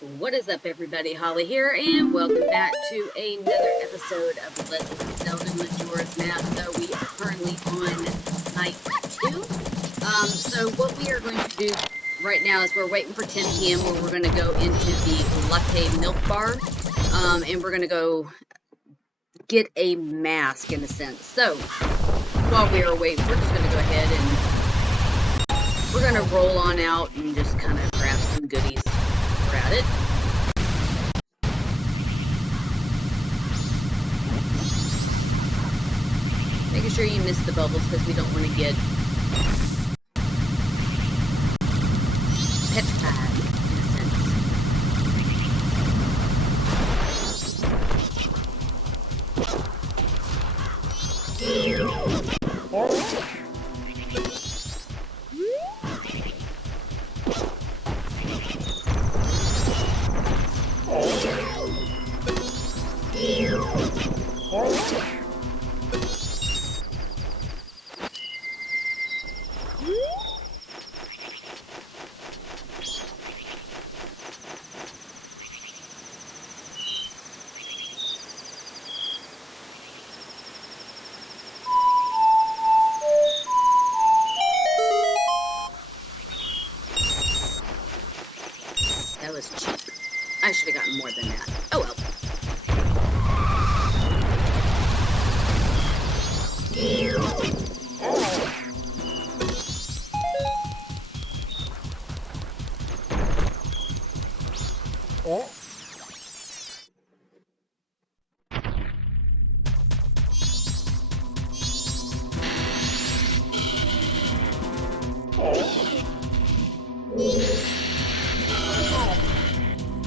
What is up, everybody? Holly here, and welcome back to another episode of Let's Zelda Majora's Mask. So we are currently on night 2. So what we are going to do right now is we're waiting for 10 p.m. where we're going to go into the latte milk bar, and we're going to go get a mask in a sense. So while we are waiting, we're just going to go ahead and we're going to roll on out and just kind of grab some goodies. We're at it. Making sure you miss the bubbles because we don't want to get petrified in a sense. That was cheap. I should have gotten more than that. Oh well.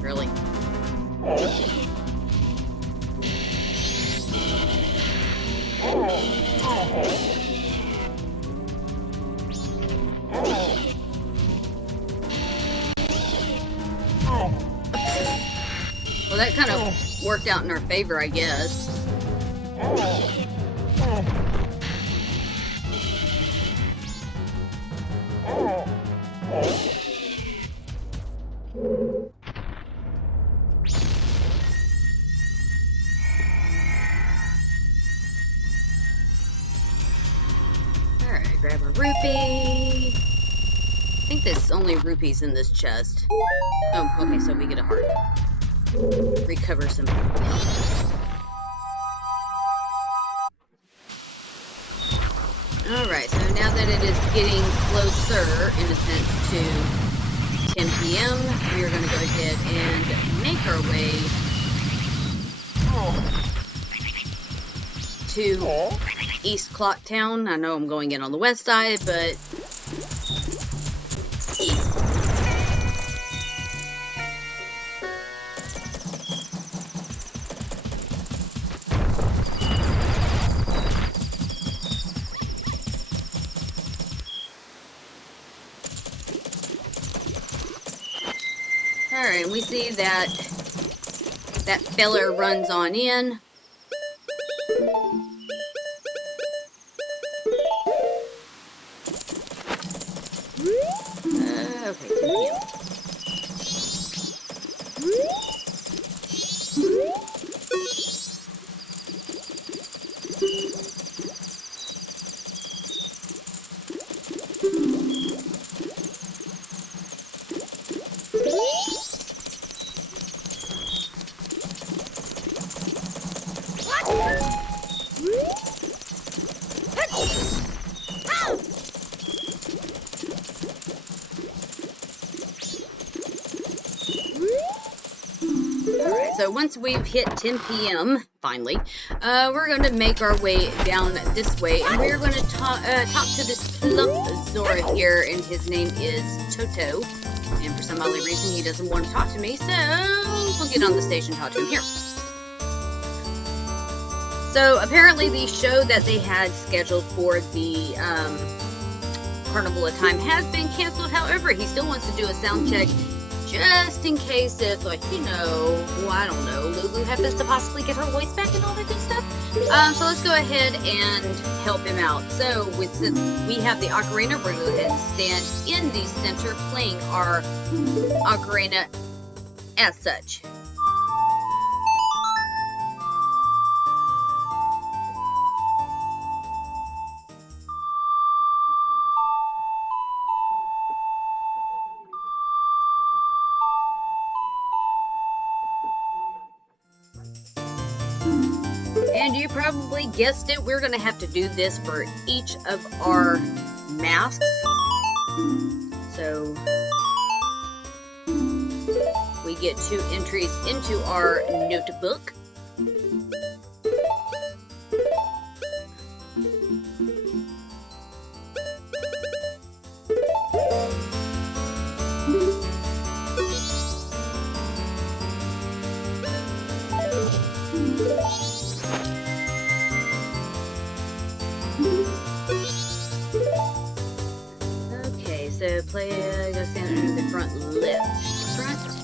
Really? Well, that kind of worked out in our favor, I guess. Alright, grab a rupee. I think there's only rupees in this chest. Oh, okay, so we get a heart. Recover some health. Alright, so now that it is getting closer, in a sense, to 10 p.m., we are going to go ahead and make our way to East Clock Town. I know I'm going in on the west side, but east. Alright, we see that that feller runs on in. Okay, 10 p.m. So once we've hit 10 p.m., finally, we're going to make our way down this way, and we're going to talk to this plump Zora here, and his name is Toto, and for some odd reason he doesn't want to talk to me, so we'll get on the station and talk to him here. So apparently the show that they had scheduled for the Carnival of Time has been canceled. However, he still wants to do a sound check just in case if, like, you know, well, I don't know, Lulu happens to possibly get her voice back and all that good stuff. So let's go ahead and help him out. So since we have the ocarina, we're going to go ahead and stand in the center playing our ocarina as such. And you probably guessed it, we're going to have to do this for each of our masks. So we get 2 entries into our notebook. Okay, so go stand under the front left. Front left.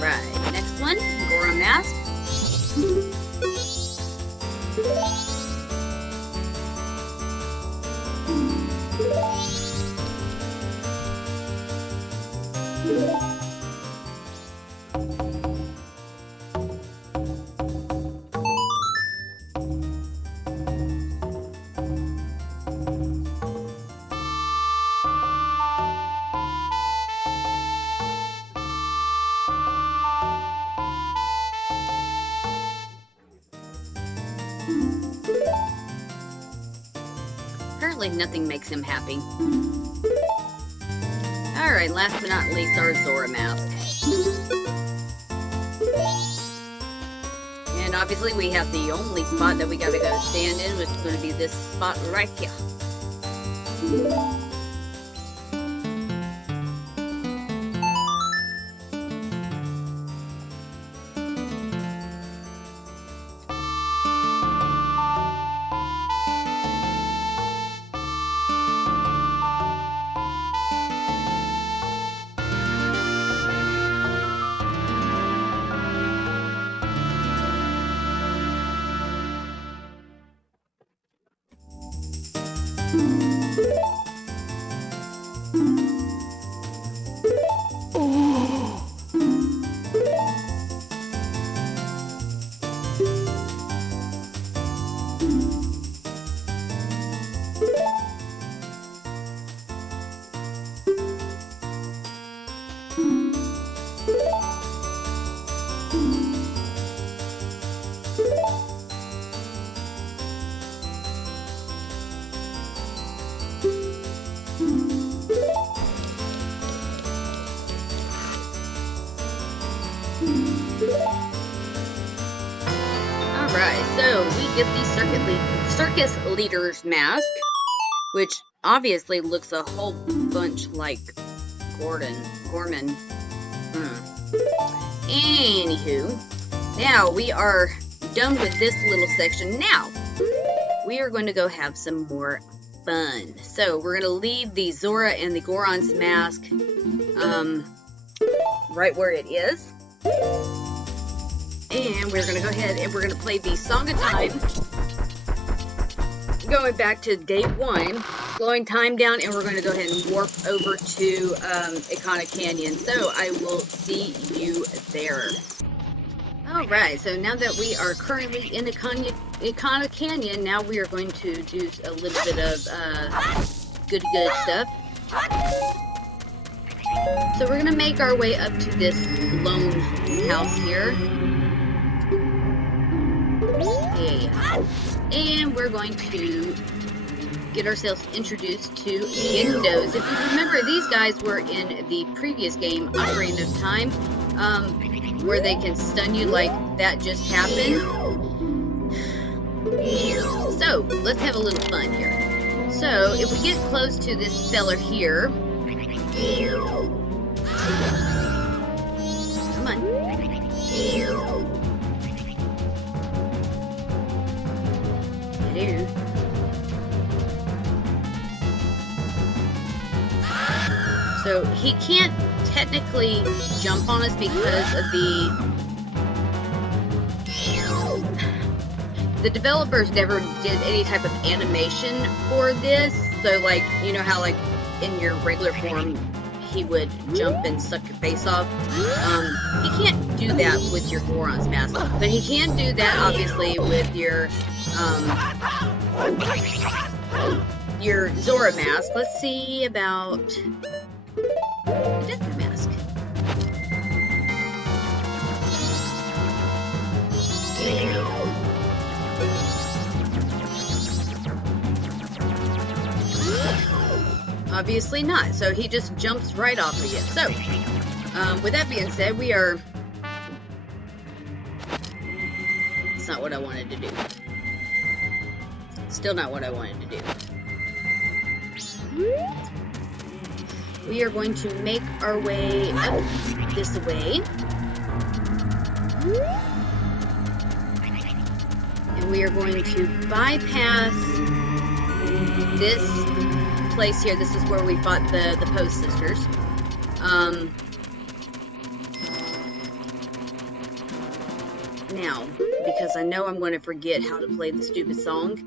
Alright, next one, Gora mask. Apparently nothing makes him happy. Alright, last but not least, our Zora mask. And obviously we have the only spot that we gotta go stand in, which is going to be this spot right here. Alright, so we get the circus leader's mask, which obviously looks a whole bunch like Gorman. Anywho, now we are done with this little section. Now, we are going to go have some more fun. So, we're going to leave the Zora and the Goron's mask right where it is. And we're going to go ahead and we're going to play the Song of Time. Going back to day 1, slowing time down, and we're going to go ahead and warp over to Ikana Canyon. So I will see you there. Alright, so now that we are currently in Ikana Canyon, now we are going to do a little bit of good stuff. So we're going to make our way up to this lone house here. Yeah. And we're going to get ourselves introduced to Gindos. If you remember, these guys were in the previous game, Ocarina of Time, where they can stun you like that just happened. So, let's have a little fun here. So, if we get close to this fella here, So he can't technically jump on us because of the developers never did any type of animation for this. So like, you know how like in your regular form he would jump and suck your face off. He can't do that with your Goron's mask, but he can do that obviously with your Zora mask. Let's see about the Death mask. Obviously not, so he just jumps right off of you. So, with that being said, we are... It's not what I wanted to do. Still not what I wanted to do. We are going to make our way up this way. And we are going to bypass this place here. This is where we fought the Post Sisters. Now, because I know I'm going to forget how to play the stupid song,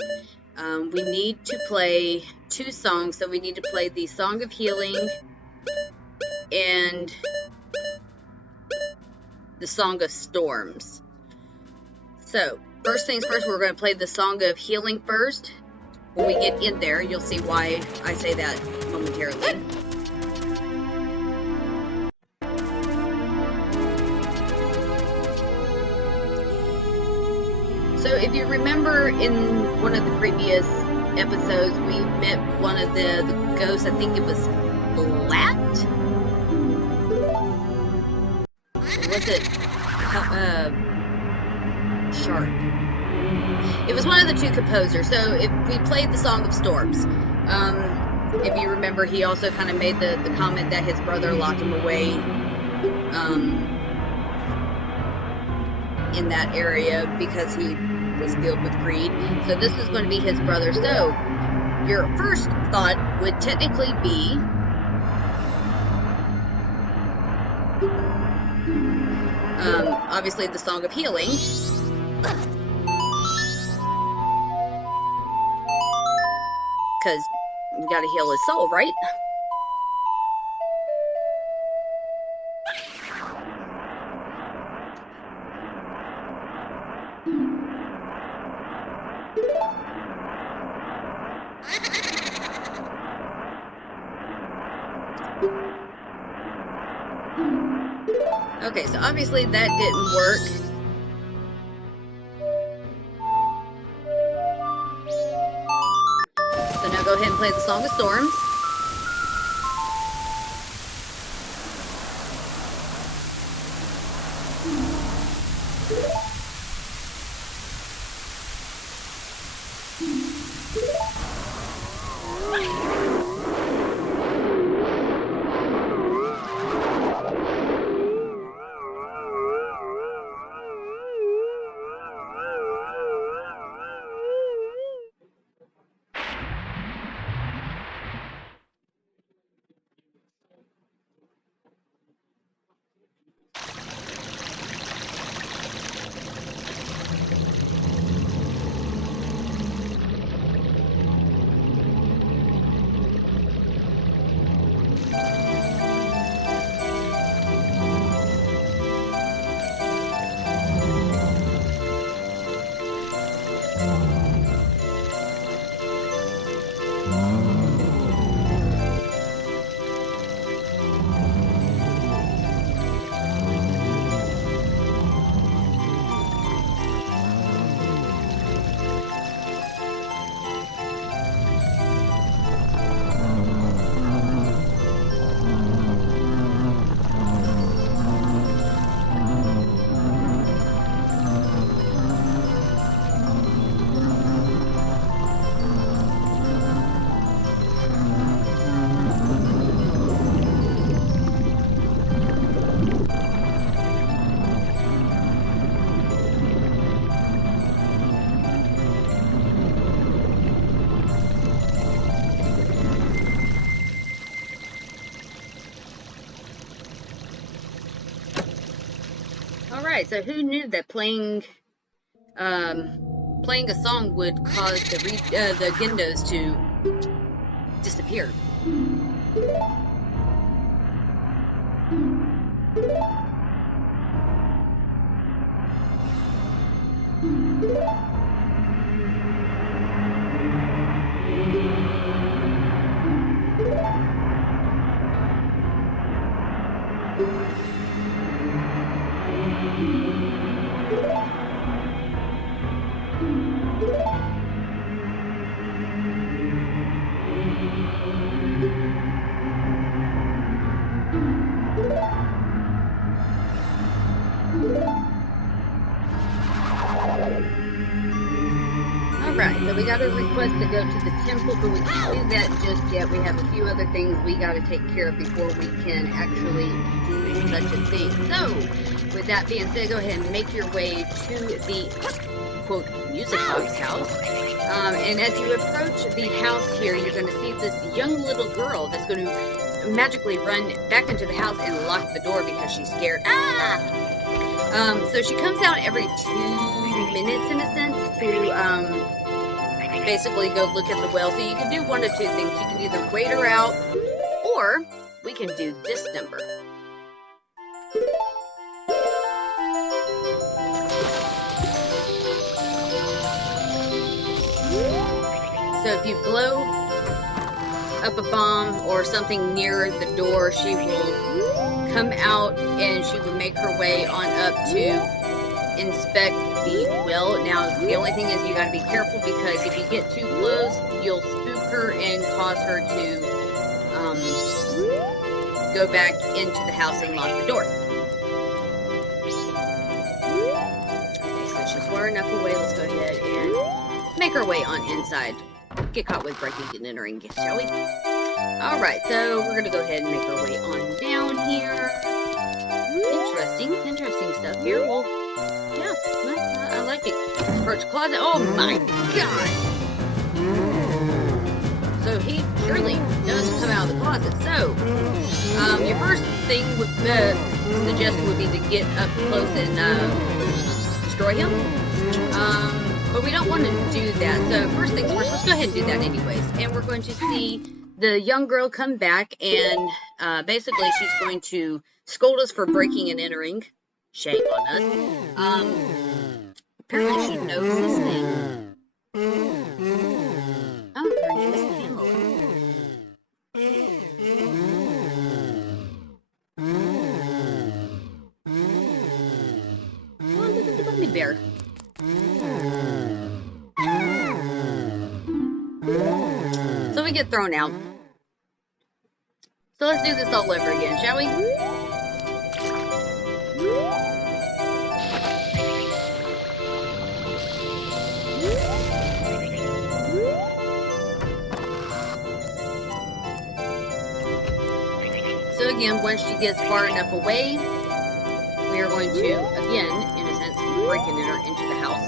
we need to play 2 songs. So we need to play the Song of Healing and the Song of Storms. So, first things first, we're going to play the Song of Healing first. When we get in there, you'll see why I say that momentarily. So if you remember in one of the previous episodes, we met one of the ghosts. I think it was Flat? Or was it Sharp? It was one of the 2 composers. So if we played the Song of Storms, if you remember, he also kind of made the comment that his brother locked him away in that area because he was filled with greed. So this is going to be his brother. So your first thought would technically be obviously the Song of Healing. Because we gotta heal his soul, right? Okay, so obviously that didn't work. So now go ahead and play the Song of Storms. All right, so who knew that playing a song would cause the Gindos to disappear? Alright, so we got a request to go to the temple, but we can't do that just yet. We have a few other things we got to take care of before we can actually do such a thing. So, with that being said, go ahead and make your way to the, quote, music box house. And as you approach the house here, you're going to see this young little girl that's going to magically run back into the house and lock the door because she's scared. So she comes out every 2 minutes, in a sense, to basically go look at the well. So you can do one of two things. You can either wait her out, or we can do this number. So if you blow up a bomb or something near the door, she will come out and she will make her way on up to inspect the well. Now, the only thing is you got to be careful, because if you get too close, you'll spook her and cause her to go back into the house and lock the door. Okay, so she's far enough away. Let's go ahead and make our way on inside. Get caught with breaking and entering, shall we? Alright, so we're going to go ahead and make our way on down here. Interesting stuff here. Well, yeah, I like it. Approach closet. Oh my god! So he surely does come out of the closet. So, your first thing suggestion would be to get up close and destroy him. But we don't want to do that. So first things first, let's go ahead and do that anyways. And we're going to see the young girl come back, and basically she's going to scold us for breaking and entering. Shame on us. Apparently she knows this thing. Oh, her name is Pamela. Oh, look at the bunny bear. So we get thrown out. So let's do this all over again, shall we? So again, once she gets far enough away, we are going to, again, in a sense, break and enter into the house.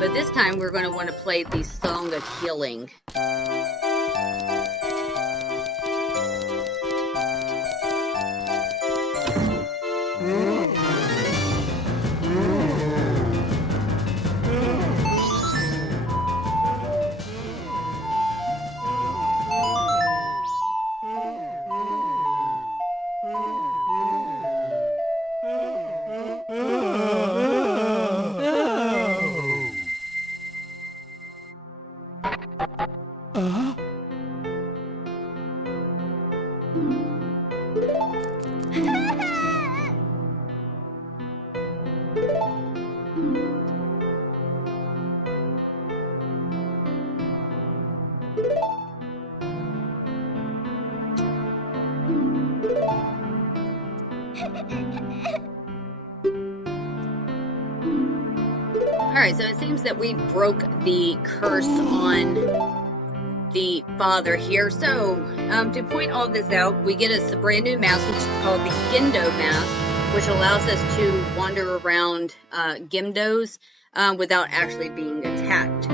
But this time we're going to want to play the Song of Healing. Alright, so it seems that we broke the curse on the father here. So, to point all this out, we get a brand new mask, which is called the Gibdo mask, which allows us to wander around Gibdos without actually being attacked.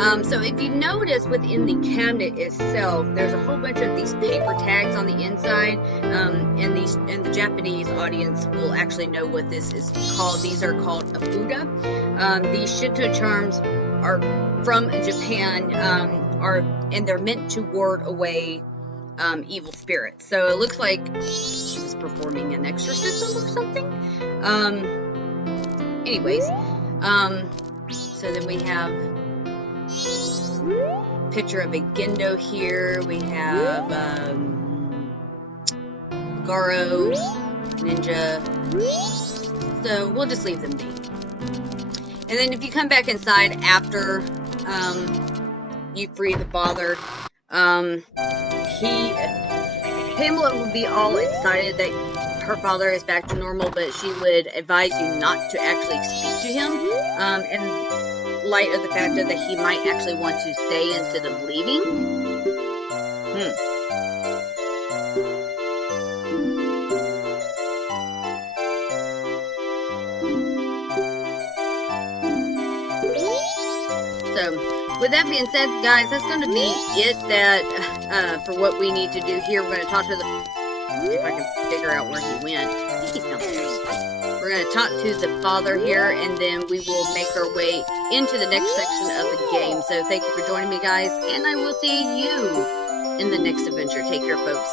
So if you notice within the cabinet itself, there's a whole bunch of these paper tags on the inside, and the Japanese audience will actually know what this is called. These are called a Buddha. These Shinto charms are from Japan, and they're meant to ward away evil spirits. So it looks like she was performing an exorcism or something. Anyways, so then we have a picture of a Gendo here. We have Garo, Ninja. So we'll just leave them be. And then if you come back inside after you free the father, Pamela would be all excited that her father is back to normal, but she would advise you not to actually speak to him, in light of the fact that he might actually want to stay instead of leaving. So, with that being said, guys, that's going to be it for what we need to do here. We're going to talk to if I can figure out where he went. I think he's downstairs. We're going to talk to the father here, and then we will make our way into the next section of the game. So thank you for joining me, guys, and I will see you in the next adventure. Take care, folks.